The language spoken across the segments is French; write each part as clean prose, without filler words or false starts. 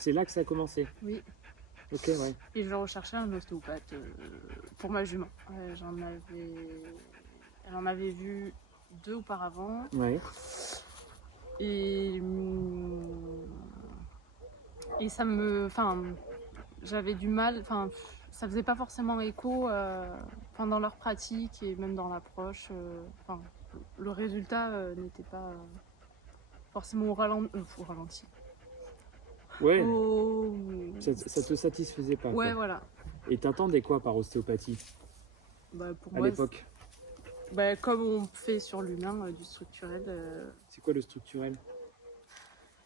C'est là que ça a commencé. Oui. Ok, ouais. Et je recherchais un ostéopathe pour ma jument. Elle en avait vu 2 auparavant. Ouais. Et ça me... Enfin, j'avais du mal... Enfin, ça faisait pas forcément écho dans leur pratique et même dans l'approche. Enfin, le résultat n'était pas forcément au ralenti. Ouais. Ça te satisfaisait pas, Ouais, quoi. voilà. Et t'entendais quoi par ostéopathie Pour à moi, l'époque? comme on fait sur l'humain, du structurel. C'est quoi le structurel?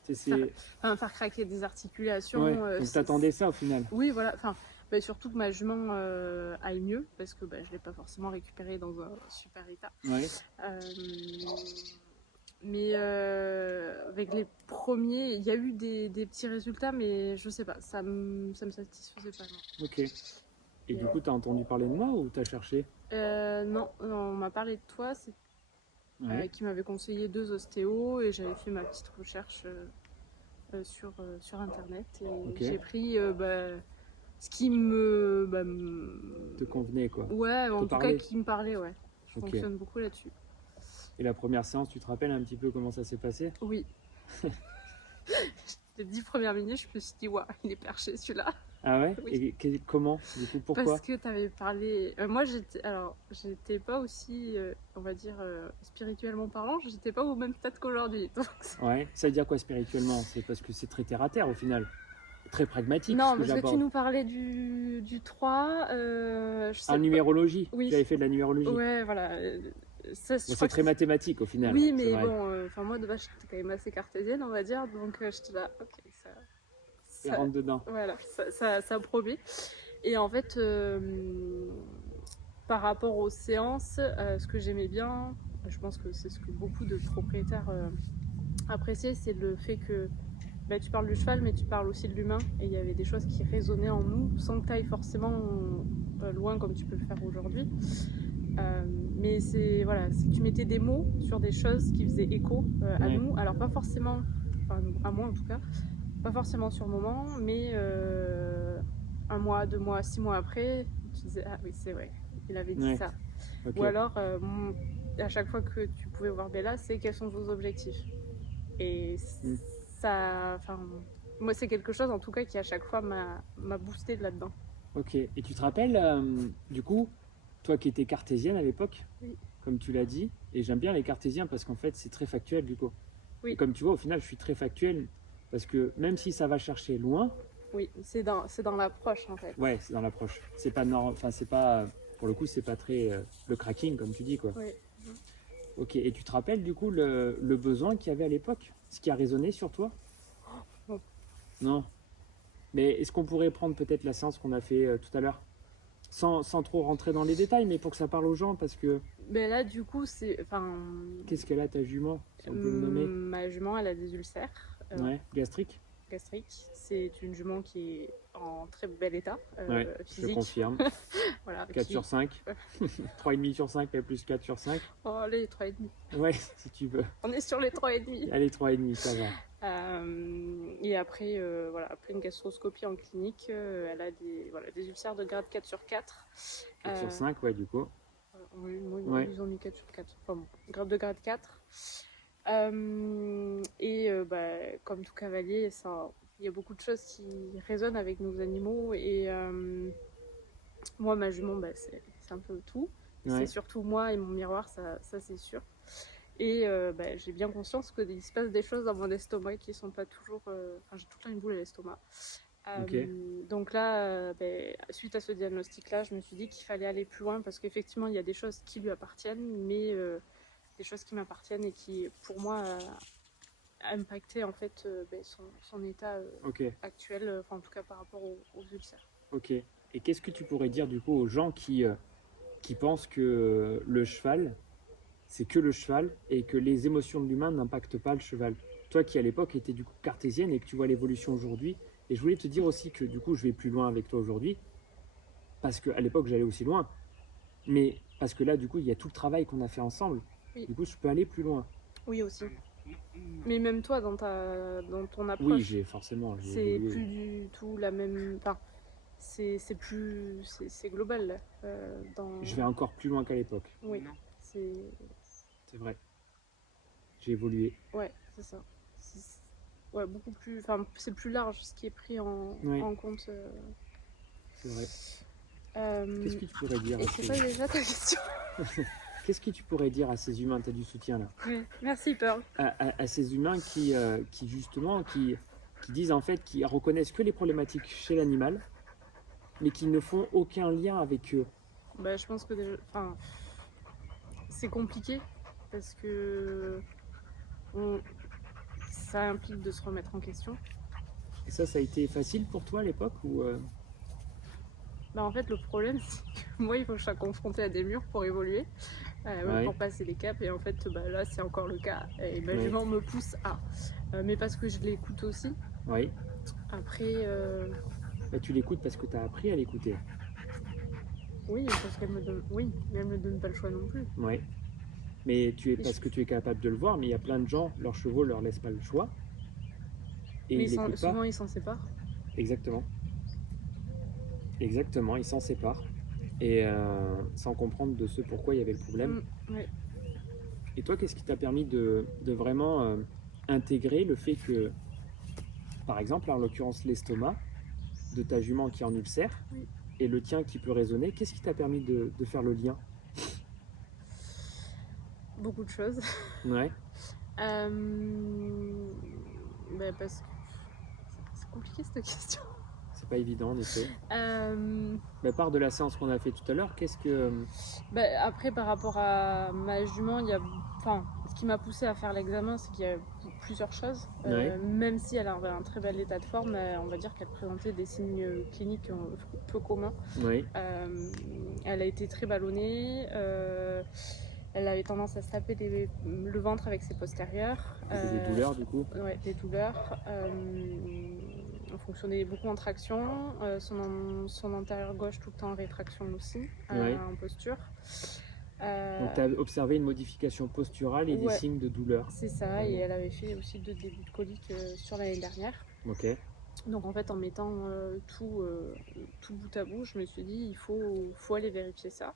Faire craquer des articulations. Ouais. Donc t'attendais ça au final? Oui, voilà. Surtout que ma jument aille mieux, parce que je ne l'ai pas forcément récupérée dans un super état. Ouais. Mais avec les premiers, il y a eu des petits résultats, mais je sais pas, ça me satisfaisait pas. Non. Ok. Et du coup, t'as entendu parler de moi ou t'as cherché? Non, on m'a parlé de toi, qui m'avait conseillé 2 ostéos, et j'avais fait ma petite recherche sur internet, et j'ai pris ce qui te convenait, quoi. Ouais, en tout cas qui me parlait, ouais. Je fonctionne beaucoup là-dessus. Et la première séance, tu te rappelles un petit peu comment ça s'est passé? Oui. Les 10 premières minutes, je me suis dit, waouh, il est perché celui-là. Ah ouais? Oui. Et comment? Du coup, pourquoi? Parce que tu avais parlé... moi, j'étais pas aussi, on va dire, spirituellement parlant, j'étais pas au même stade qu'aujourd'hui. Donc... Ouais, ça veut dire quoi spirituellement? C'est parce que c'est très terre à terre au final. Très pragmatique. Non, parce que tu nous parlais du 3. Numérologie? Oui. Tu avais fait de la numérologie? Ouais, voilà. C'est très mathématique au final. Oui, mais bon, moi de base, j'étais quand même assez cartésienne, on va dire, donc j'étais là, ok, ça rentre dedans. Voilà, ça promet. Et en fait, par rapport aux séances, ce que j'aimais bien, je pense que c'est ce que beaucoup de propriétaires appréciaient, c'est le fait que tu parles du cheval, mais tu parles aussi de l'humain, et il y avait des choses qui résonnaient en nous, sans que tu ailles forcément loin comme tu peux le faire aujourd'hui. Mais tu mettais des mots sur des choses qui faisaient écho à nous, alors pas forcément, à moi en tout cas, pas forcément sur le moment, mais 1 mois, 2 mois, 6 mois après, tu disais, ah oui, c'est vrai, il avait dit ça. Okay. Ou alors, à chaque fois que tu pouvais voir Bella, c'est quels sont vos objectifs. Et ça, moi, c'est quelque chose en tout cas qui à chaque fois m'a boosté là-dedans. Ok, et tu te rappelles, du coup, toi qui étais cartésienne à l'époque, oui. Comme tu l'as dit, et j'aime bien les cartésiens parce qu'en fait c'est très factuel du coup. Oui. Et comme tu vois, au final je suis très factuel parce que même si ça va chercher loin. Oui, c'est dans l'approche en fait. Ouais, c'est dans l'approche. C'est pas c'est pas, pour le coup, c'est pas très le cracking comme tu dis quoi. Oui. Ok, et tu te rappelles du coup le besoin qu'il y avait à l'époque, ce qui a résonné sur toi? Non. Non. Mais est-ce qu'on pourrait prendre peut-être la séance qu'on a fait tout à l'heure? Sans trop rentrer dans les détails, mais pour que ça parle aux gens, parce que... Mais là, du coup, c'est... Qu'est-ce qu'elle a, ta jument, si on peut le nommer? Ma jument, elle a des ulcères. Ouais, gastrique. C'est une jument qui est en très bel état physique. Je confirme. Voilà, 4 sur 5. 3,5 sur 5, mais plus 4 sur 5. Oh, allez, 3,5. Ouais, si tu veux. On est sur les 3,5. Allez, 3,5, ça va. Et après, après une gastroscopie en clinique, elle a des ulcères de grade 4 sur 4. 4 sur 5, ouais, du coup. Oui, ils ont mis 4 sur 4. Enfin bon, grade 4. Comme tout cavalier, il y a beaucoup de choses qui résonnent avec nos animaux. Et moi, ma jument, c'est un peu tout. Ouais. C'est surtout moi et mon miroir, ça c'est sûr. Et j'ai bien conscience qu'il se passe des choses dans mon estomac qui sont pas toujours... j'ai tout le temps une boule à l'estomac. Okay. Donc là, suite à ce diagnostic-là, je me suis dit qu'il fallait aller plus loin parce qu'effectivement, il y a des choses qui lui appartiennent, mais des choses qui m'appartiennent et qui, pour moi, a impacté en fait son état actuel, en tout cas par rapport aux ulcères. Ok. Et qu'est-ce que tu pourrais dire du coup aux gens qui pensent que le cheval, c'est que le cheval et que les émotions de l'humain n'impactent pas le cheval? Toi qui à l'époque étais du coup cartésienne et que tu vois l'évolution aujourd'hui, et je voulais te dire aussi que du coup je vais plus loin avec toi aujourd'hui, parce qu'à l'époque j'allais aussi loin, mais parce que là du coup il y a tout le travail qu'on a fait ensemble, oui. Du coup je peux aller plus loin. Oui aussi. Mais même toi, dans ton Oui, approche, forcément, j'ai c'est évolué. plus du tout la même. Enfin, c'est global là. Je vais encore plus loin qu'à l'époque, Oui, c'est. c'est vrai. J'ai évolué. Ouais, c'est ça. Ouais, beaucoup plus. Enfin, c'est plus large ce qui est pris Oui, en compte. c'est vrai. Qu'est-ce que tu pourrais dire Et à c'est quoi déjà ta question? Qu'est-ce que tu pourrais dire à ces humains, tu as du soutien là, Oui, merci Pearl. à ces humains qui justement, qui disent en fait, qui reconnaissent que les problématiques chez l'animal, mais qui ne font aucun lien avec eux. Bah, je pense que déjà. Enfin, c'est compliqué parce que ça implique de se remettre en question. Et ça a été facile pour toi à l'époque ou Bah, en fait, le problème, c'est que moi, il faut que je sois confrontée à des murs pour évoluer, Ouais, pour passer les caps. Et en fait, bah, là, c'est encore le cas. Et ma ouais, jument me pousse à. Mais parce que je l'écoute aussi. ouais. Après, Bah, tu l'écoutes parce que tu as appris à l'écouter. oui, parce qu'elle me donne. Oui, mais elle me donne pas le choix non plus. Ouais. Mais Et parce que tu es capable de le voir, mais il y a plein de gens, leurs chevaux leur laissent pas le choix et mais ils l'écoutent pas. souvent, ils s'en séparent. Exactement. Exactement, ils s'en séparent et sans comprendre de ce pourquoi il y avait le problème. Ouais. Et toi, qu'est-ce qui t'a permis de vraiment intégrer le fait que, par exemple, en l'occurrence l'estomac de ta jument qui est en ulcère Oui. et le tien qui peut résonner, qu'est-ce qui t'a permis de faire le lien? Beaucoup de choses. Ouais, Bah, parce que c'est compliqué cette question. c'est pas évident en effet. Euh, Mais part de la séance qu'on a fait tout à l'heure, qu'est-ce que... Bah, après, par rapport à ma jument, il y a, enfin, ce qui m'a poussé à faire l'examen, c'est qu'il y a plusieurs choses. Ouais, Même si elle avait un très bel état de forme, on va dire qu'elle présentait des signes cliniques peu communs. ouais, Elle a été très ballonnée. Elle avait tendance à se taper le ventre avec ses postérieurs. c'était des douleurs du coup. Ouais, des douleurs. On fonctionnait beaucoup en traction. Son antérieur gauche tout le temps en rétraction aussi, Ouais. en posture. Donc tu as observé une modification posturale et des Ouais, signes de douleur. c'est ça. Et elle avait fait aussi 2 débuts de colique sur l'année dernière. Ok, Donc en fait, en mettant tout bout à bout, je me suis dit, faut aller vérifier ça.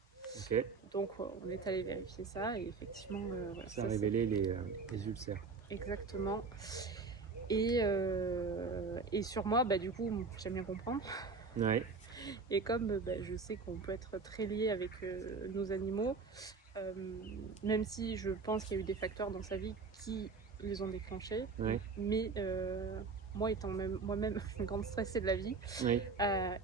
ok. Donc on est allé vérifier ça et effectivement, voilà, Ça a révélé les ulcères. exactement. Et sur moi, bah, du coup, j'aime bien comprendre. Ouais, Et comme bah, je sais qu'on peut être très lié avec nos animaux, même si je pense qu'il y a eu des facteurs dans sa vie qui les ont déclenchés, ouais, mais moi étant moi-même une grande stressée de la vie, ouais.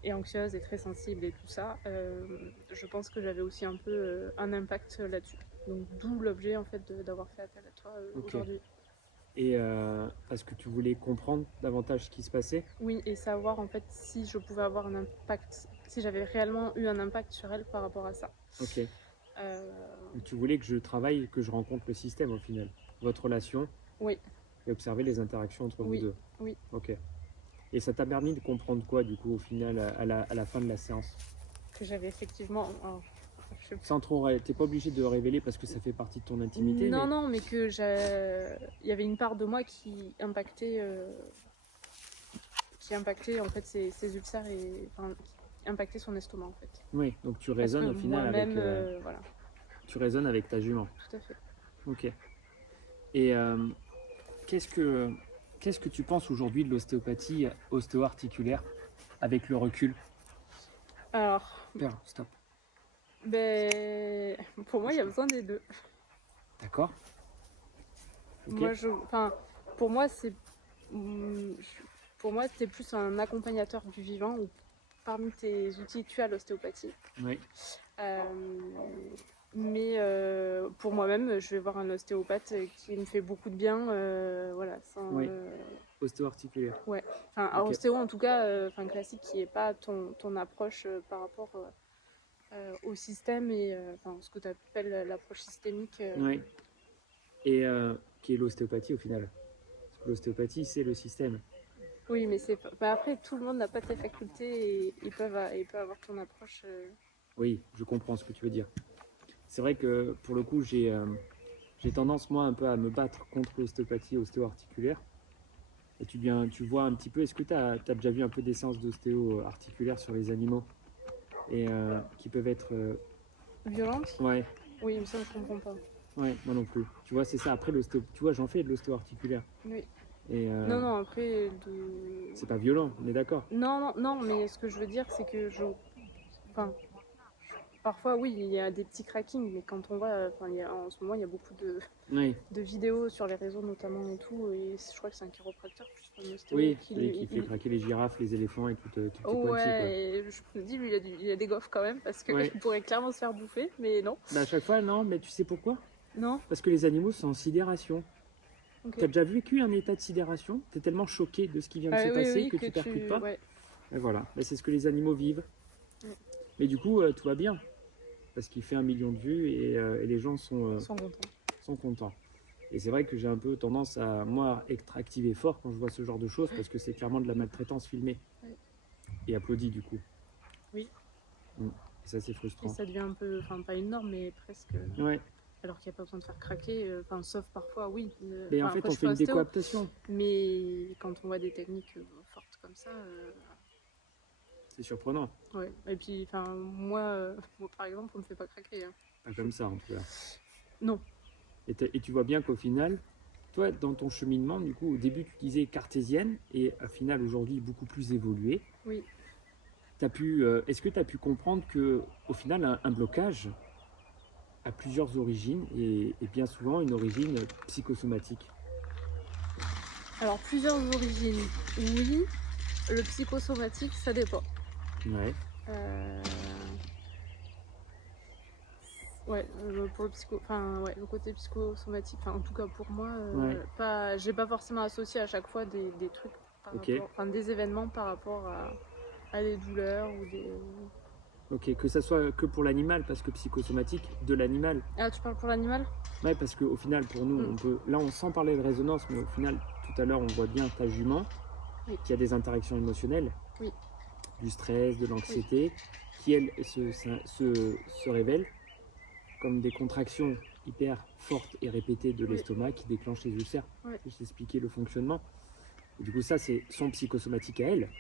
et anxieuse et très sensible et tout ça, je pense que j'avais aussi un peu un impact là-dessus. Donc d'où l'objet en fait d'avoir fait appel à toi Ok. aujourd'hui. Et parce que tu voulais comprendre davantage ce qui se passait. Oui, et savoir en fait si je pouvais avoir un impact, si j'avais réellement eu un impact sur elle par rapport à ça. Ok. Euh, Donc, tu voulais que je travaille, que je rencontre le système au final. Votre relation oui, et observer les interactions entre vous oui, deux. oui. Ok. Et ça t'a permis de comprendre quoi du coup au final à la fin de la séance? Que j'avais effectivement. Alors, je- Sans trop... T'es pas obligé de révéler parce que ça fait partie de ton intimité, Non, mais... non, mais que il y avait une part de moi qui impactait en fait ses ulcères et enfin, qui impactait son estomac en fait. Oui, donc tu Parce raisonnes que au final avec... moi-même, voilà, tu raisonnes avec ta jument. tout à fait. Ok. Et qu'est-ce que tu penses aujourd'hui de l'ostéopathie ostéo-articulaire avec le recul? Alors, Père, stop. ben, pour moi, il y a besoin des deux. D'accord. Ok. Enfin, pour moi, pour moi, c'est plus un accompagnateur du vivant où parmi tes outils, tu as l'ostéopathie. Oui. Mais pour moi-même, je vais voir un ostéopathe qui me fait beaucoup de bien, voilà, sans. Oui. Ostéo-articulaire. Ouais. Enfin, un Ok. ostéo en tout cas, enfin classique, qui est pas ton approche par rapport au système et enfin ce que tu appelles l'approche systémique. Oui. Et qui est l'ostéopathie au final? Parce que l'ostéopathie, c'est le système. Oui, mais c'est bah, après tout le monde n'a pas tes facultés et ils peuvent avoir ton approche. Oui, je comprends ce que tu veux dire. C'est vrai que pour le coup, j'ai j'ai tendance, moi, un peu à me battre contre l'ostéopathie ostéo-articulaire. Et tu vois un petit peu, est-ce que tu as déjà vu un peu des séances d'ostéo-articulaire sur les animaux et qui peuvent être... Violente? Ouais, Oui, mais ça, je comprends pas. ouais, moi non plus. Tu vois, c'est ça. Après, tu vois, j'en fais de l'ostéo-articulaire. Oui. Et Non, non, après, c'est pas violent, on est d'accord. Non, non, non, mais ce que je veux dire, c'est que Enfin, parfois, oui, il y a des petits crackings, mais quand on voit... Enfin, en ce moment, il y a beaucoup Oui, de vidéos sur les réseaux notamment et tout, et je crois que c'est un chiropracteur plus qu'un ostéo oui, qui oui, qui fait craquer les girafes, les éléphants et tout petit pointy, quoi. Ouais, et je me dis, lui, il a des gaufres quand même, parce qu'il Ouais. pourrait clairement se faire bouffer, mais non. Bah, à chaque fois, non, mais tu sais pourquoi? Non. Parce que les animaux sont en sidération. Ok. T'as déjà vécu un état de sidération? T'es tellement choqué de ce qui vient de se oui, passer oui, que tu percutes pas? Ouais. Et voilà, mais c'est ce que les animaux vivent. Ouais. Mais du coup, tout va bien. Parce qu'il fait 1 million de vues et les gens Sont contents. sont contents. Et c'est vrai que j'ai un peu tendance à, moi, être activé fort quand je vois ce genre de choses, parce que c'est clairement de la maltraitance filmée. Ouais. Et applaudie, du coup. Oui. Et ça, c'est Et frustrant. ça devient un peu, enfin pas une norme, mais presque. Ouais. Alors qu'il n'y a pas besoin de faire craquer, sauf parfois, oui. Mais en fait, on fait une décoaptation. Mais quand on voit des techniques fortes comme ça, C'est surprenant. ouais. Et puis, moi, par exemple, on me fait pas craquer. Hein. Pas comme ça, en tout cas. Non. Et tu vois bien qu'au final, toi, dans ton cheminement, du coup, au début, tu disais cartésienne, et au final, aujourd'hui, beaucoup plus évolué. Oui. Est-ce que tu as pu comprendre que, au final, un blocage a plusieurs origines, et bien souvent une origine psychosomatique? Alors, plusieurs origines, oui. Le psychosomatique, ça dépend. Ouais. Ouais, pour le côté psychosomatique, en tout cas pour moi, Ouais. j'ai pas forcément associé à chaque fois des trucs, Ok. des événements par rapport à des douleurs ou des... Ok, que ça soit que pour l'animal, parce que psychosomatique, de l'animal. Ah, tu parles pour l'animal? Ouais, parce qu'au final, pour nous, là, on sent parler de résonance, mais au final, tout à l'heure, on voit bien ta jument, Oui. qui a des interactions émotionnelles, Oui. du stress, de l'anxiété, qui, elles, se révèlent comme des contractions hyper fortes et répétées de l'estomac qui déclenchent les ulcères. Ouais. Je vais t'expliquer le fonctionnement. Et du coup, ça, c'est son psychosomatique à elle,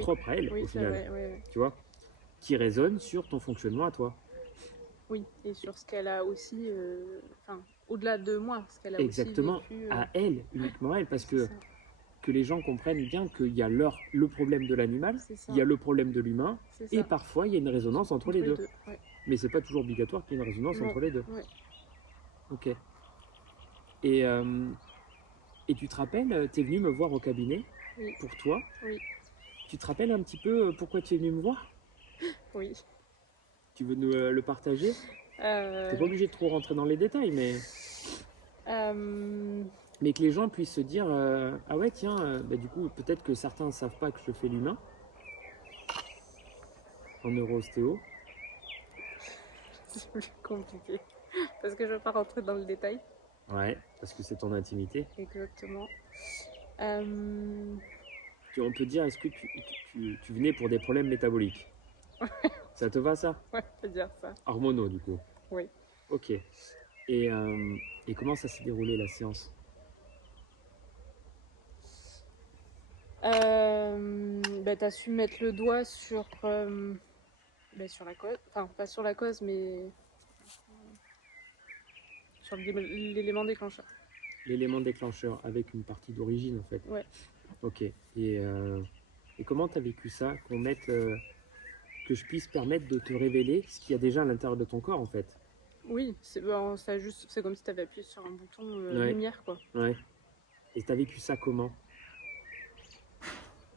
propre à elle, au final, vrai, tu vois, qui résonne sur ton fonctionnement à toi. Oui, et sur ce qu'elle a aussi, au-delà de moi, ce qu'elle a Exactement, aussi vécu. à elle, uniquement à elle, parce C'est ça. que les gens comprennent bien qu'il y a le problème de l'animal, C'est ça. il y a le problème de l'humain, C'est ça. et parfois il y a une résonance entre les deux. Ouais. Mais c'est pas toujours obligatoire qu'il y ait une résonance entre les deux. Ouais. Ok. Et tu te rappelles, tu es venu me voir au cabinet, Oui. pour toi. Oui. Tu te rappelles un petit peu pourquoi tu es venu me voir? Oui. Tu veux nous le partager? T'es pas obligé de trop rentrer dans les détails, mais que les gens puissent se dire ah ouais, tiens, du coup, peut-être que certains ne savent pas que je fais l'humain en neuro-ostéo. C'est plus compliqué. Parce que je ne vais pas rentrer dans le détail. Ouais, parce que c'est ton intimité. Exactement. On peut dire, est-ce que tu venais pour des problèmes métaboliques? Ça te va, ça? Ouais, on peut dire ça. Hormonaux, du coup. Oui. Ok. Et comment ça s'est déroulé, la séance? T'as su mettre le doigt sur la cause. Enfin, pas sur la cause, mais sur l'élément déclencheur. L'élément déclencheur, avec une partie d'origine, en fait. Ouais. Ok. Et comment tu as vécu ça? Que je puisse permettre de te révéler ce qu'il y a déjà à l'intérieur de ton corps, en fait. Oui, c'est comme si tu avais appuyé sur un bouton lumière, quoi. Ouais. Et tu as vécu ça comment?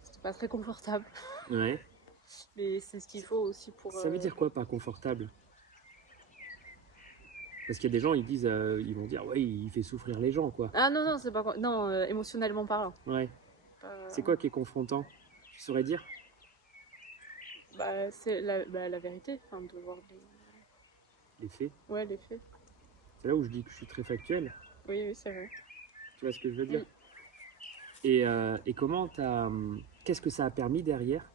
C'était pas très confortable. Ouais. Mais c'est ce qu'il faut aussi pour... Ça veut dire quoi, pas confortable? Parce qu'il y a des gens, ils vont dire, ouais, il fait souffrir les gens, quoi. Ah non, c'est pas... Non, émotionnellement parlant. Ouais. C'est quoi qui est confrontant? Tu saurais dire? C'est la vérité, de voir Les faits. Ouais, les faits. C'est là où je dis que je suis très factuel. Oui, c'est vrai. Tu vois ce que je veux dire? Oui. Et qu'est-ce que ça a permis derrière?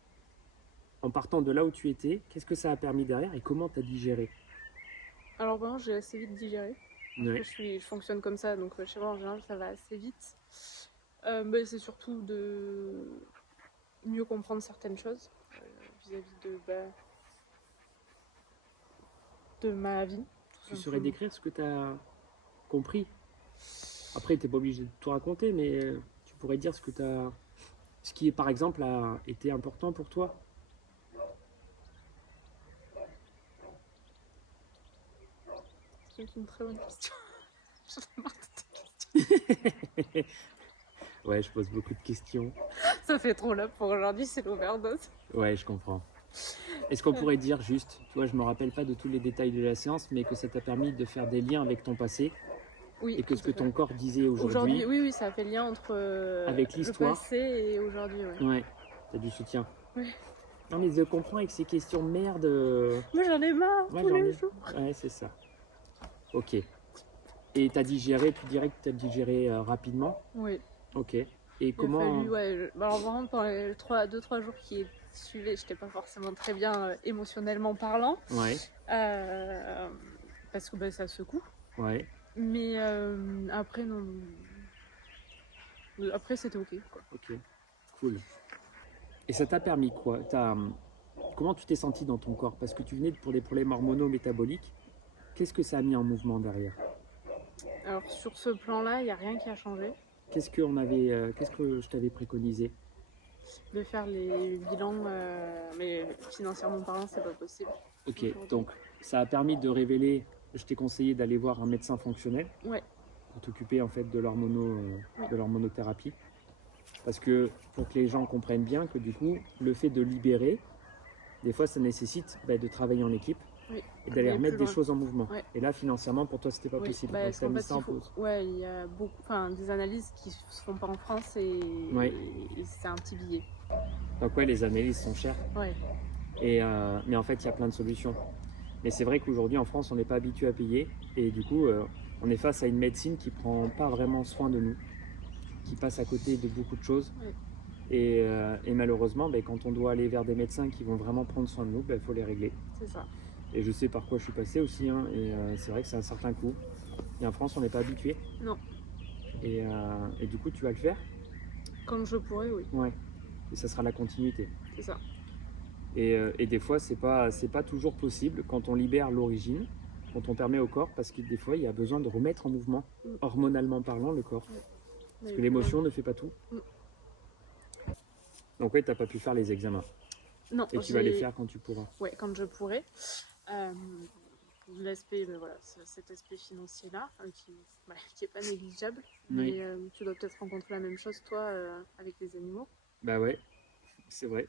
En partant de là où tu étais, qu'est-ce que ça a permis derrière et comment tu as digéré? Alors j'ai assez vite digéré. Ouais. Je fonctionne comme ça, donc chez moi en général ça va assez vite. Mais c'est surtout de mieux comprendre certaines choses vis-à-vis de ma vie. Tu saurais décrire ce que tu as compris? Après, tu n'es pas obligé de tout raconter, mais tu pourrais dire ce qui, par exemple, a été important pour toi. C'est une très bonne question. J'en ai marre de tes questions. Ouais, je pose beaucoup de questions. Ça fait trop là pour aujourd'hui, c'est l'overdose. Ouais, je comprends. Est-ce qu'on pourrait dire juste, tu vois, je me rappelle pas de tous les détails de la séance, mais que ça t'a permis de faire des liens avec ton passé Oui, et que ce tout à que fait. ton corps disait aujourd'hui, Aujourd'hui, oui, ça fait lien entre avec le l'histoire. passé et aujourd'hui. Ouais. Ouais, t'as du soutien. Ouais. Non, mais je comprends avec ces questions de merde. Moi j'en ai marre Ouais, tous j'en les ai. jours. Ouais, c'est ça. Ok. Et t'as digéré, tu dirais que t'as digéré rapidement? Oui. Ok. Et Il a comment. fallu, ouais. Alors vraiment, pendant les 2-3 jours qui suivaient, j'étais pas forcément très bien émotionnellement parlant. Ouais, Parce que ça secoue. ouais. Mais après, non. Après, c'était ok. Quoi. Ok, cool. Et ça t'a permis quoi? Comment tu t'es senti dans ton corps? Parce que tu venais pour des problèmes hormono-métaboliques. Qu'est-ce que ça a mis en mouvement derrière? Alors sur ce plan-là, il n'y a rien qui a changé. Qu'est-ce que je t'avais préconisé? De faire les bilans, mais financièrement parlant, c'est pas possible. Ok, donc ça a permis de révéler, je t'ai conseillé d'aller voir un médecin fonctionnel Ouais. pour t'occuper en fait de l'hormonothérapie. Parce que pour que les gens comprennent bien que du coup, le fait de libérer, des fois ça nécessite de travailler en équipe Oui. et d'aller Aller remettre plus des loin. choses en mouvement. Ouais. Et là, financièrement, pour toi, c'était pas Oui, possible. bah, Donc parce ça a qu'en mis fait, ça en pause. ouais, il y a des analyses qui se font pas en France et, Ouais. et c'est un petit billet. Donc ouais, les analyses sont chères. Ouais. Mais en fait, il y a plein de solutions. Mais c'est vrai qu'aujourd'hui, en France, on n'est pas habitué à payer. Et du coup, on est face à une médecine qui prend pas vraiment soin de nous, qui passe à côté de beaucoup de choses. Ouais. Et malheureusement, quand on doit aller vers des médecins qui vont vraiment prendre soin de nous, il faut les régler. C'est ça. Et je sais par quoi je suis passé aussi. Et c'est vrai que c'est un certain coût. Et en France, on n'est pas habitué. Non. Et du coup, tu vas le faire? Comme je pourrais, oui. Ouais. Et ça sera la continuité. C'est ça. Et des fois, c'est pas toujours possible quand on libère l'origine, quand on permet au corps, parce que des fois, il y a besoin de remettre en mouvement, hormonalement parlant, le corps. Ouais. Parce que l'émotion ne fait pas tout. Donc ouais, t'as pas pu faire les examens. Non. Et tu vas les faire quand tu pourras. Ouais, quand je pourrai. L'aspect, voilà, cet aspect financier-là, qui est pas négligeable. Oui. Mais tu dois peut-être rencontrer la même chose, toi, avec les animaux. Bah ouais, c'est vrai.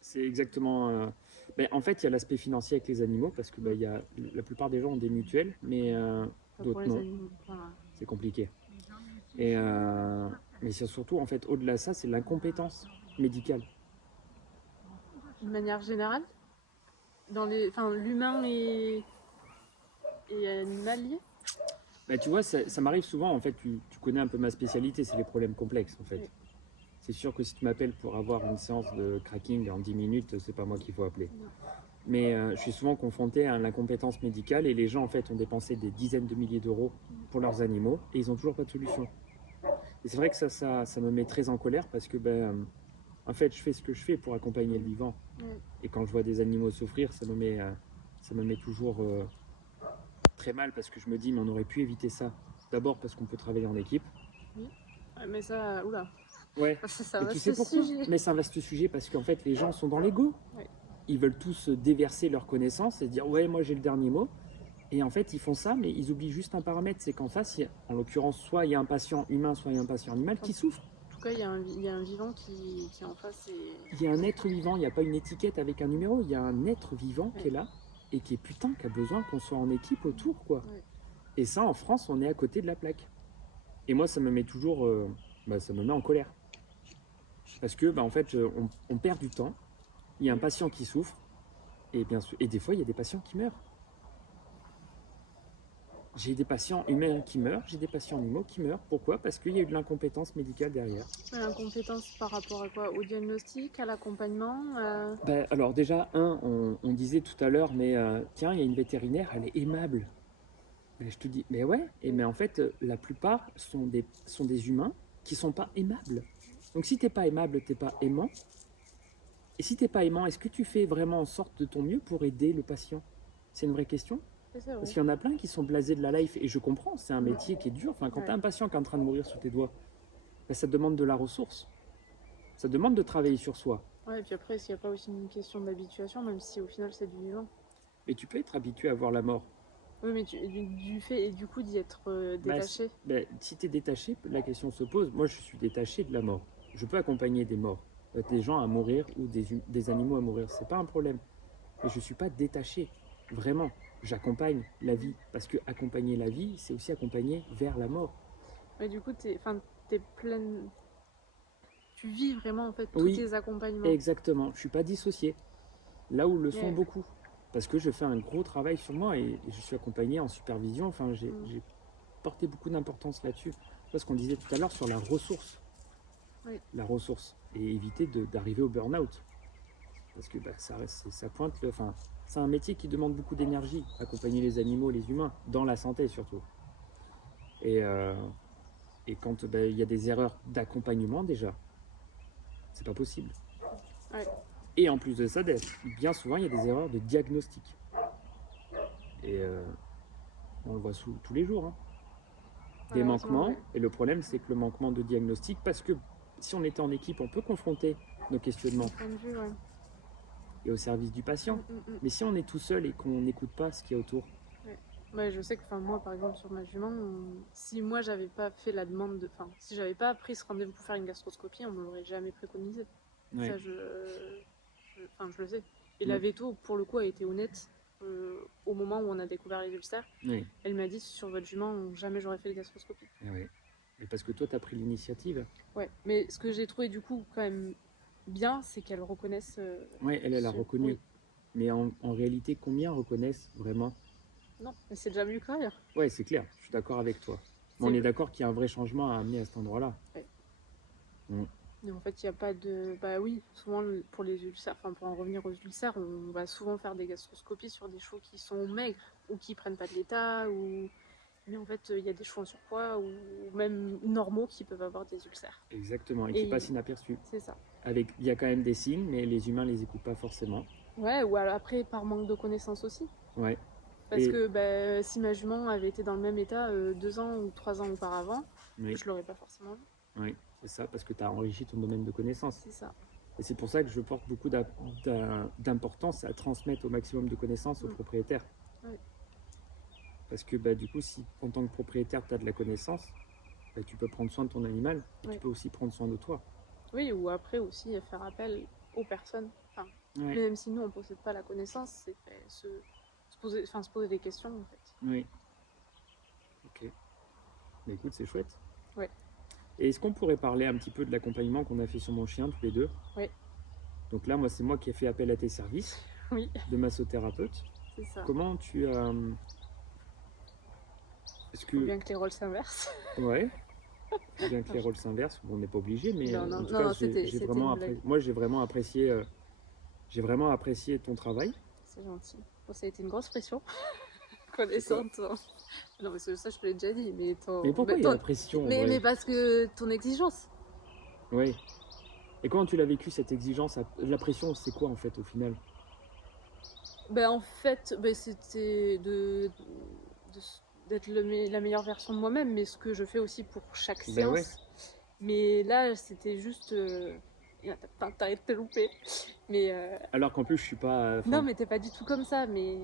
C'est exactement. En fait, il y a l'aspect financier avec les animaux, parce que la plupart des gens ont des mutuelles, mais d'autres non. Voilà. C'est compliqué. Mais c'est surtout, en fait, au-delà de ça, c'est l'incompétence médicale. De manière générale, l'humain et animalier. Tu vois, ça m'arrive souvent, en fait, tu connais un peu ma spécialité, c'est les problèmes complexes, en fait. Oui. C'est sûr que si tu m'appelles pour avoir une séance de cracking en 10 minutes, c'est pas moi qu'il faut appeler. Non. Mais je suis souvent confronté à l'incompétence médicale et les gens, en fait, ont dépensé des dizaines de milliers d'euros pour leurs animaux et ils n'ont toujours pas de solution. Et c'est vrai que ça me met très en colère parce que, en fait, je fais ce que je fais pour accompagner le vivant. Oui. Et quand je vois des animaux souffrir, ça me met toujours très mal parce que je me dis, mais on aurait pu éviter ça. D'abord parce qu'on peut travailler en équipe. Oui. Mais ça, oula. Ouais. C'est un Et tu vaste sais pourquoi? sujet. Mais c'est un vaste sujet parce qu'en fait, les gens sont dans l'ego. Ouais. Ils veulent tous déverser leurs connaissances et se dire, ouais, moi j'ai le dernier mot. Et en fait, ils font ça, mais ils oublient juste un paramètre, c'est qu'en face, en l'occurrence, soit il y a un patient humain, soit il y a un patient animal qui souffre. En tout cas, il y a un vivant qui est en face. Il y a un être vivant, il n'y a pas une étiquette avec un numéro, il y a un être vivant qui est là et qui a besoin qu'on soit en équipe autour, quoi. Ouais. Et ça, en France, on est à côté de la plaque. Et moi, ça me met toujours, ça me met en colère. Parce que, en fait, on perd du temps, il y a un patient qui souffre, et bien sûr, et des fois, il y a des patients qui meurent. J'ai des patients humains qui meurent, j'ai des patients animaux qui meurent. Pourquoi? Parce qu'il y a eu de l'incompétence médicale derrière. L'incompétence par rapport à quoi? Au diagnostic, à l'accompagnement Alors déjà, on disait tout à l'heure, mais tiens, il y a une vétérinaire, elle est aimable. Mais je te dis, mais ouais, mais en fait, la plupart sont des humains qui sont pas aimables. Donc si t'es pas aimable, t'es pas aimant. Et si t'es pas aimant, est-ce que tu fais vraiment en sorte de ton mieux pour aider le patient? C'est une vraie question. C'est Parce vrai. qu'il y en a plein qui sont blasés de la life, et je comprends, c'est un métier qui est dur. Enfin, quand t'as un patient qui est en train de mourir sous tes doigts, ben, ça demande de la ressource. Ça demande de travailler sur soi. Ouais, et puis après, s'il n'y a pas aussi une question d'habituation, même si au final c'est du vivant. Mais tu peux être habitué à voir la mort. Oui, mais du fait et du coup d'y être détaché. Si tu es détaché, la question se pose. Moi, je suis détaché de la mort. Je peux accompagner des morts, des gens à mourir ou des animaux à mourir. C'est pas un problème. Mais je suis pas détaché. Vraiment. J'accompagne la vie. Parce que accompagner la vie, c'est aussi accompagner vers la mort. Mais du coup, t'es pleine. Tu vis vraiment en fait tous Oui, tes accompagnements. exactement. Je suis pas dissocié. Là où le sont Ouais. beaucoup. Parce que je fais un gros travail sur moi et je suis accompagné en supervision. Enfin, j'ai porté beaucoup d'importance là-dessus. C'est ce qu'on disait tout à l'heure sur la ressource. Oui. La ressource. Et éviter d'arriver au burn-out. Parce que ça pointe le. Enfin, c'est un métier qui demande beaucoup d'énergie. Accompagner les animaux, les humains, dans la santé surtout. Et quand il y a des erreurs d'accompagnement déjà, c'est pas possible. Ouais. Et en plus de ça, bien souvent, il y a des erreurs de diagnostic. Et on le voit tous les jours. Hein. Des manquements. Ouais. Et le problème, c'est que le manquement de diagnostic, parce que si on était en équipe, on peut confronter nos questionnements Point de vue, ouais. et au service du patient. Mais si on est tout seul et qu'on n'écoute pas ce qu'il y a autour. Ouais, je sais que moi, par exemple, sur ma jument, si moi j'avais pas fait la demande de. Enfin, si j'avais pas pris ce rendez-vous pour faire une gastroscopie, on me l'aurait jamais préconisé. Ouais. Ça, je le sais. Et la veto, pour le coup, a été honnête au moment où on a découvert les ulcères. Oui. Elle m'a dit sur votre jument, jamais j'aurais fait de gastroscopie. Et oui. Et parce que toi, tu as pris l'initiative. Ouais, mais ce que j'ai trouvé du coup quand même bien, c'est qu'elle reconnaisse. Oui, elle a reconnu. Oui. Mais en réalité, combien reconnaissent vraiment? Non, mais c'est déjà mieux que rien. Ouais, c'est clair, je suis d'accord avec toi. Mais on est d'accord qu'il y a un vrai changement à amener à cet endroit-là. Ouais. Et en fait, il n'y a pas de. Bah oui, souvent pour les ulcères, enfin pour en revenir aux ulcères, on va souvent faire des gastroscopies sur des chevaux qui sont maigres ou qui prennent pas de l'état. Mais en fait, il y a des chevaux en surpoids ou même normaux qui peuvent avoir des ulcères. Exactement, et qui passent inaperçus. C'est ça. Il y a quand même des signes, mais les humains les écoutent pas forcément. Ouais, ou alors après par manque de connaissances aussi. Ouais. Parce que si ma jument avait été dans le même état 2 ans ou 3 ans auparavant, je l'aurais pas forcément vu. Oui, c'est ça, parce que tu as enrichi ton domaine de connaissances. C'est ça. Et c'est pour ça que je porte beaucoup d'importance à transmettre au maximum de connaissances aux propriétaires. Oui. Parce que du coup, si en tant que propriétaire, tu as de la connaissance, tu peux prendre soin de ton animal, tu peux aussi prendre soin de toi. Oui, ou après aussi faire appel aux personnes. Enfin, même si nous, on ne possède pas la connaissance, c'est se poser des questions, en fait. Oui. Ok. Mais écoute, c'est chouette. Ouais. Et est-ce qu'on pourrait parler un petit peu de l'accompagnement qu'on a fait sur mon chien, tous les deux? Oui. Donc là, c'est moi qui ai fait appel à tes services de massothérapeute. C'est ça. Comment tu as... Faut bien que les rôles s'inversent. Ouais. Faut bien que les rôles s'inversent. Bon, on n'est pas obligé, mais en tout cas, j'ai vraiment apprécié. J'ai vraiment apprécié ton travail. C'est gentil. Bon, ça a été une grosse pression. Connaissante. Non, mais ça, je te l'ai déjà dit. Mais pourquoi il y a la pression? Mais parce que ton exigence. Oui. Et comment tu l'as vécu, cette exigence? La pression, c'est quoi en fait au final? En fait, c'était d'être la meilleure version de moi-même, mais ce que je fais aussi pour chaque séance. Ouais. Mais là, c'était juste... T'arrêtes de te louper. Mais, alors qu'en plus, je suis pas... Non, mais t'es pas du tout comme ça, mais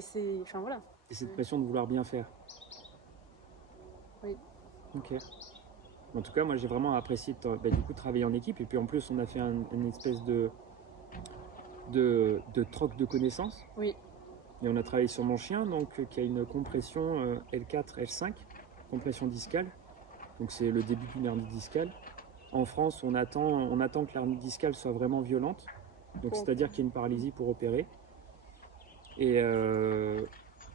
c'est... Enfin, voilà. Et cette pression de vouloir bien faire. Oui. Ok. En tout cas, moi, j'ai vraiment apprécié du coup travailler en équipe. Et puis en plus, on a fait une espèce de troc de connaissances. Oui. Et on a travaillé sur mon chien, donc qui a une compression L4, L5, compression discale. Donc c'est le début d'une hernie discale. En France, on attend que l'hernie discale soit vraiment violente. Donc c'est-à-dire qu'il y a une paralysie pour opérer. Et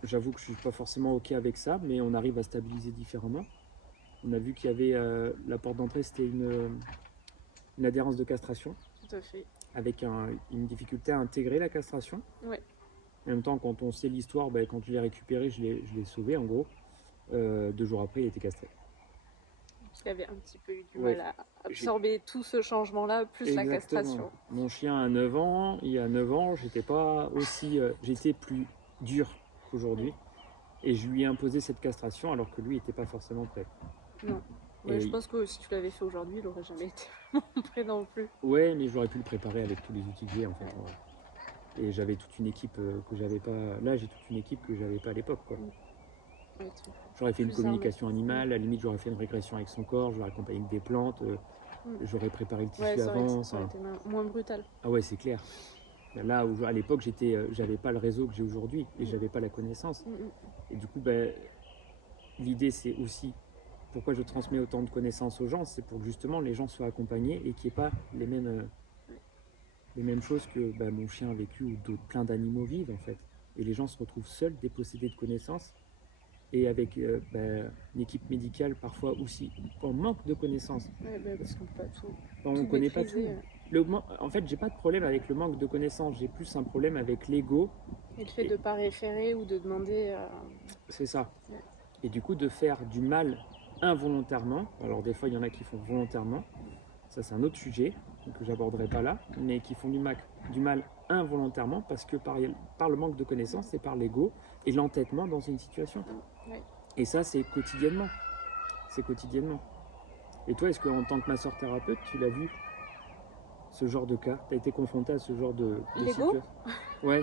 j'avoue que je suis pas forcément ok avec ça, mais on arrive à stabiliser différemment. On a vu qu'il y avait la porte d'entrée, c'était une adhérence de castration. Tout à fait. Avec une difficulté à intégrer la castration. Ouais. En même temps, quand on sait l'histoire, quand je l'ai récupéré, je l'ai sauvé en gros. 2 jours après, il était castré. Parce qu'il avait un petit peu eu du Ouais. mal à absorber tout ce changement-là, plus la castration. Mon chien a 9 ans, il y a 9 ans, j'étais pas aussi, j'étais plus dur qu'aujourd'hui. Et je lui ai imposé cette castration alors que lui n'était pas forcément prêt. Non. Ouais, je pense que si tu l'avais fait aujourd'hui, il n'aurait jamais été vraiment prêt non plus. Ouais, mais j'aurais pu le préparer avec tous les outils que j'ai en fait. Ouais. Et j'avais toute une équipe que j'avais pas. Là, j'ai toute une équipe que j'avais pas à l'époque, quoi. Ouais, j'aurais fait une communication animale, à la limite, j'aurais fait une régression avec son corps, j'aurais accompagné avec des plantes, j'aurais préparé le tissu avant. Ça aurait été moins brutal. Ah ouais, c'est clair. Là, où, à l'époque, j'avais pas le réseau que j'ai aujourd'hui et j'avais pas la connaissance. Et du coup, l'idée, c'est aussi pourquoi je transmets autant de connaissances aux gens, c'est pour que justement les gens soient accompagnés et qu'il n'y ait pas les mêmes choses que mon chien a vécu ou plein d'animaux vivent en fait. Et les gens se retrouvent seuls, dépossédés de connaissances et avec une équipe médicale parfois aussi en manque de connaissances. Parce qu'on peut pas tout. On ne connaît pas tout. En fait, j'ai pas de problème avec le manque de connaissances, j'ai plus un problème avec l'ego. Et le fait de ne pas référer ou de demander. C'est ça. Ouais. Et du coup, de faire du mal involontairement. Alors, des fois, il y en a qui font volontairement. Ça, c'est un autre sujet que j'aborderai pas là. Mais qui font du mal involontairement parce que par le manque de connaissances et par l'ego et l'entêtement dans une situation. Ouais. Et ça, c'est quotidiennement. C'est quotidiennement. Et toi, est-ce qu'en tant que masseur thérapeute, tu l'as vu ce genre de cas? Tu as été confronté à ce genre de situation? Ouais.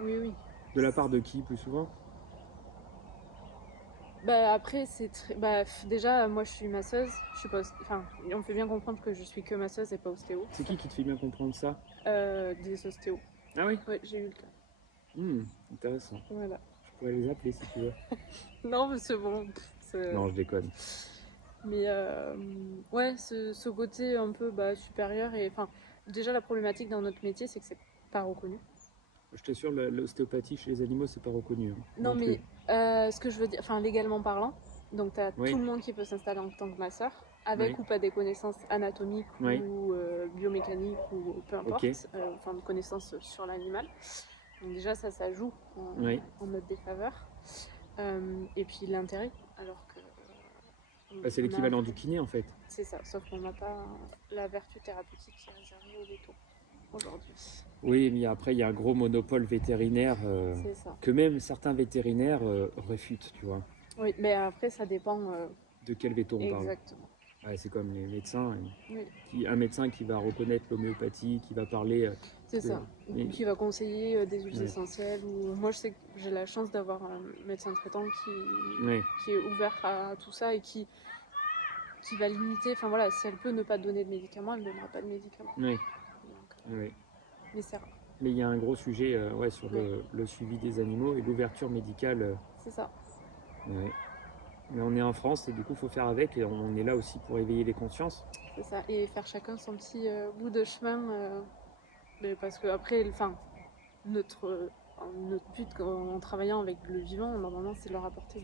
Oui. De la part de qui, plus souvent? Après, c'est déjà, moi, je suis masseuse. Je suis pas... on me fait bien comprendre que je suis que masseuse et pas ostéo. C'est qui te fait bien comprendre ça? Des ostéos. Ah oui? Ouais, j'ai eu le cas. Intéressant. Voilà. Je pourrais les appeler si tu veux. Non, mais c'est bon. Non, je déconne. Mais ouais, ce côté un peu supérieur et déjà la problématique dans notre métier, c'est que c'est pas reconnu. Je t'assure, l'ostéopathie chez les animaux, c'est pas reconnu. Non, mais ce que je veux dire, légalement parlant, donc tu as tout le monde qui peut s'installer en tant que masseur, avec ou pas des connaissances anatomiques ou biomécaniques ou peu importe, de connaissances sur l'animal. Donc déjà, ça joue en notre défaveur. Et puis l'intérêt, alors que... c'est l'équivalent du kiné en fait. C'est ça, sauf qu'on n'a pas la vertu thérapeutique qui est réservée au veto aujourd'hui. Oui, mais après il y a un gros monopole vétérinaire que même certains vétérinaires réfutent, tu vois. Oui, mais après ça dépend... de quel veto on parle. Exactement. Ouais, c'est comme les médecins. Un médecin qui va reconnaître l'homéopathie, qui va parler... c'est ça, qui va conseiller des huiles essentielles. Moi je sais que j'ai la chance d'avoir un médecin traitant qui est ouvert à tout ça et qui va limiter, si elle peut ne pas donner de médicaments, elle ne donnera pas de médicaments. Oui. Donc, mais c'est rare. Mais il y a un gros sujet sur le suivi des animaux et l'ouverture médicale. C'est ça. Ouais. Mais on est en France et du coup il faut faire avec et on est là aussi pour éveiller les consciences. C'est ça, et faire chacun son petit bout de chemin. Mais parce que après, notre but en travaillant avec le vivant, normalement c'est de leur apporter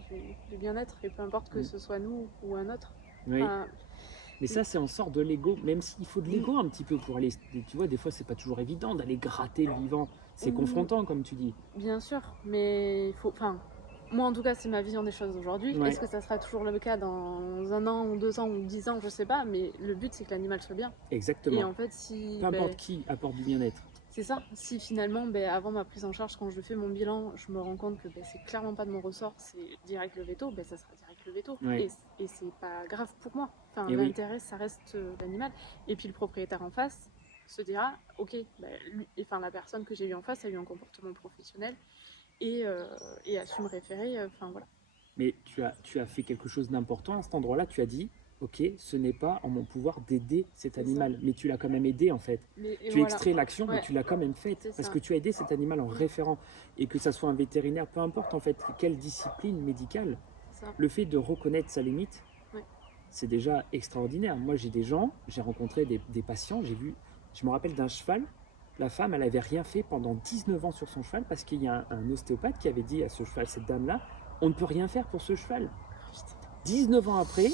du bien-être et peu importe que ce soit nous ou un autre. Oui. Mais ça, c'est en sort de l'ego, même s'il faut de l'ego un petit peu pour aller... Tu vois, des fois, c'est pas toujours évident d'aller gratter le vivant. C'est confrontant, comme tu dis. Bien sûr, mais il faut... moi, en tout cas, c'est ma vision des choses aujourd'hui. Est-ce que ça sera toujours le cas dans 1 an ou 2 ans ou 10 ans? Je sais pas, mais le but, c'est que l'animal soit bien. Exactement. Et en fait, si... Peu importe qui apporte du bien-être. C'est ça. Si finalement, avant ma prise en charge, quand je fais mon bilan, je me rends compte que c'est clairement pas de mon ressort, c'est direct le veto, ça sera direct le veto. Et c'est pas grave pour moi. L'intérêt, ça reste l'animal. Et puis le propriétaire en face se dira, ok, la personne que j'ai eue en face a eu un comportement professionnel et a su me référer. Voilà. Mais tu as fait quelque chose d'important à cet endroit-là. Tu as dit, ok, ce n'est pas en mon pouvoir d'aider cet animal, mais tu l'as quand même aidé en fait. Tu as extrait l'action, mais tu l'as quand même faite parce que tu as aidé cet animal en référant et que ça soit un vétérinaire, peu importe en fait quelle discipline médicale, le fait de reconnaître sa limite, c'est déjà extraordinaire. Moi j'ai rencontré des patients, je me rappelle d'un cheval, la femme elle avait rien fait pendant 19 ans sur son cheval parce qu'il y a un ostéopathe qui avait dit à ce cheval, cette dame-là, on ne peut rien faire pour ce cheval. 19 ans après,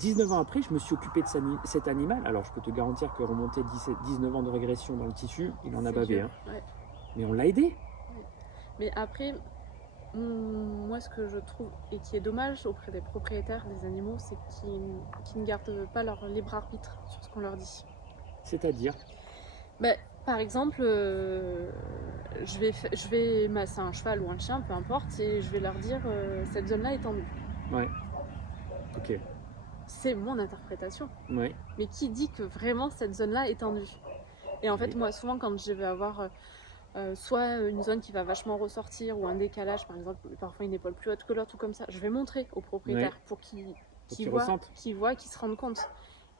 19 ans après, je me suis occupé de cet animal. Alors, je peux te garantir que remonter 19 ans de régression dans le tissu, il en a bavé. Mais on l'a aidé. Mais après, moi, ce que je trouve et qui est dommage auprès des propriétaires des animaux, c'est qu'ils ne gardent pas leur libre arbitre sur ce qu'on leur dit. C'est-à-dire, Bah, par exemple, je vais masser un cheval ou un chien, peu importe, et je vais leur dire cette zone-là est tendue. ouais, ok, C'est mon interprétation. ouais, Mais qui dit que vraiment cette zone-là est tendue? Et en fait, oui, moi, souvent, quand je vais avoir soit une zone qui va vachement ressortir ou un décalage, par exemple, parfois une épaule plus haute que l'autre ou comme ça, je vais montrer au propriétaire ouais, pour qu'il faut qu'il qu'ils voit, ressentent, qu'il se rende compte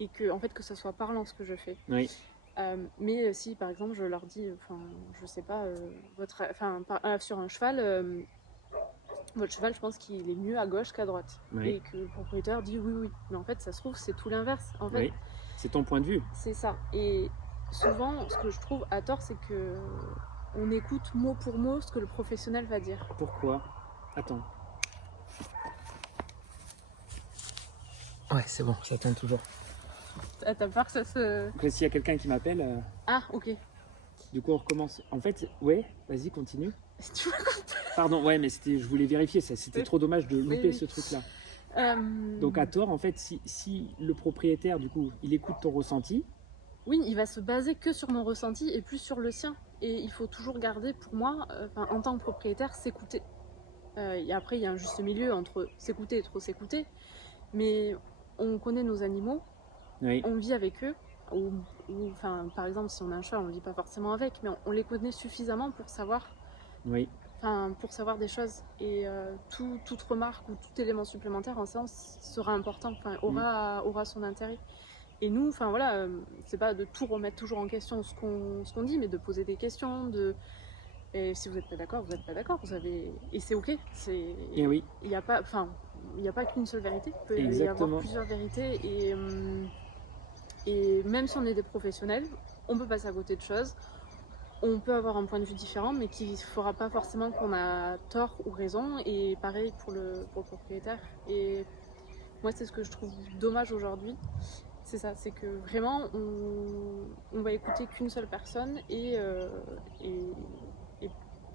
et que, en fait, que ça soit parlant ce que je fais. oui, Mais si par exemple je leur dis, enfin je sais pas, sur un cheval, votre cheval je pense qu'il est mieux à gauche qu'à droite. oui, Et que le propriétaire dit oui oui. Mais en fait ça se trouve c'est tout l'inverse. En fait oui, c'est ton point de vue, c'est ça. Et souvent ce que je trouve à tort c'est que on écoute mot pour mot ce que le professionnel va dire. pourquoi? Attends. Ouais, c'est bon, j'attends toujours. Ah, t'as peur que ça se... Après, s'il y a quelqu'un qui m'appelle, Ah ok. du coup on recommence. En fait, ouais, vas-y, continue. Si tu veux couper. Pardon, ouais, mais je voulais vérifier, c'était Oui. trop dommage de louper Oui. ce truc-là. Donc à tort, en fait, si le propriétaire, du coup, il écoute ton ressenti, Oui, il va se baser que sur mon ressenti et plus sur le sien. Et il faut toujours garder, pour moi, en tant que propriétaire, s'écouter. Et après, il y a un juste milieu entre s'écouter et trop s'écouter. Mais on connaît nos animaux, oui, on vit avec eux. Par exemple, si on a un chat, on ne vit pas forcément avec, mais on les connaît suffisamment pour savoir, oui, des choses. Et toute remarque ou tout élément supplémentaire en séance sera important, aura son intérêt. Et nous, c'est pas de tout remettre toujours en question ce qu'on dit, mais de poser des questions, et si vous n'êtes pas d'accord, vous n'êtes pas d'accord. Et c'est ok. et oui, Il n'y a pas, qu'une seule vérité. Il peut y exactement. avoir plusieurs vérités. Et même si on est des professionnels, on peut passer à côté de choses. On peut avoir un point de vue différent, mais qui ne fera pas forcément qu'on a tort ou raison. Et pareil pour le propriétaire. Et moi, c'est ce que je trouve dommage aujourd'hui. C'est ça, c'est que vraiment, on va écouter qu'une seule personne et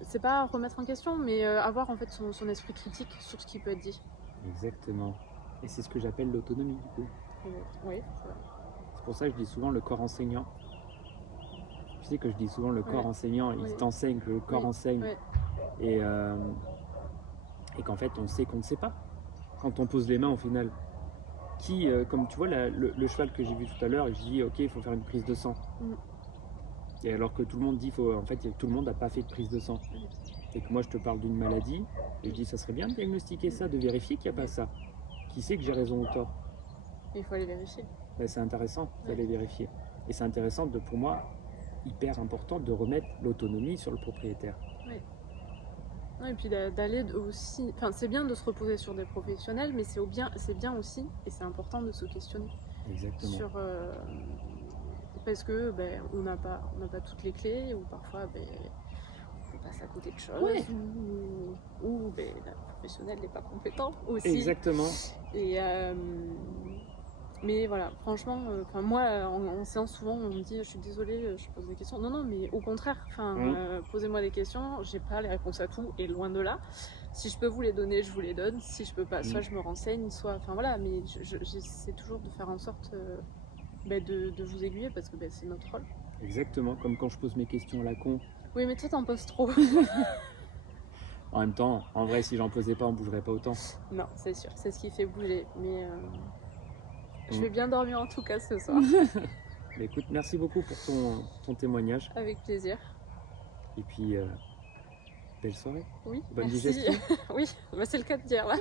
c'est pas remettre en question, mais avoir en fait son esprit critique sur ce qui peut être dit. Exactement. Et c'est ce que j'appelle l'autonomie, du coup. Oui, c'est vrai. C'est pour ça que je dis souvent le corps enseignant. Tu sais que je dis souvent le corps Ouais. enseignant, il Oui. t'enseigne, que le corps Oui. enseigne. Ouais. Et qu'en fait, on sait qu'on ne sait pas. Quand on pose les mains, au final, comme tu vois, le cheval que j'ai vu tout à l'heure, je dis, ok, il faut faire une prise de sang. Mm. Et alors que tout le monde dit, tout le monde n'a pas fait de prise de sang. Et que moi, je te parle d'une maladie, et je dis, ça serait bien de diagnostiquer ça, de vérifier qu'il n'y a pas ça. Qui sait que j'ai raison ou tort? Il faut aller vérifier. Ben, c'est intéressant Ouais. d'aller vérifier. Et c'est intéressant, pour moi, hyper important de remettre l'autonomie sur le propriétaire. Ouais, et puis d'aller aussi. Enfin, c'est bien de se reposer sur des professionnels, mais c'est bien aussi, et c'est important de se questionner Exactement. sur. Parce que on n'a pas toutes les clés, ou parfois on passe à côté de choses, Ouais. ou la professionnelle n'est pas compétent aussi. Exactement. Et, mais voilà, franchement, moi en séance, souvent on me dit je suis désolée, je pose des questions. Non, mais au contraire, posez-moi des questions, j'ai pas les réponses à tout, et loin de là. Si je peux vous les donner, je vous les donne. Si je peux pas, soit je me renseigne, soit. Mais j'essaie toujours de faire en sorte de vous aiguiller, parce que c'est notre rôle. Exactement, comme quand je pose mes questions à la con. Oui, mais toi t'en poses trop. En même temps, en vrai, si j'en posais pas, on bougerait pas autant. Non, c'est sûr, c'est ce qui fait bouger. Mais je Mm. vais bien dormir en tout cas ce soir. Mais écoute, merci beaucoup pour ton témoignage. Avec plaisir. Et puis, belle soirée. Oui, Bonne merci. digestion. Oui, c'est le cas de dire là.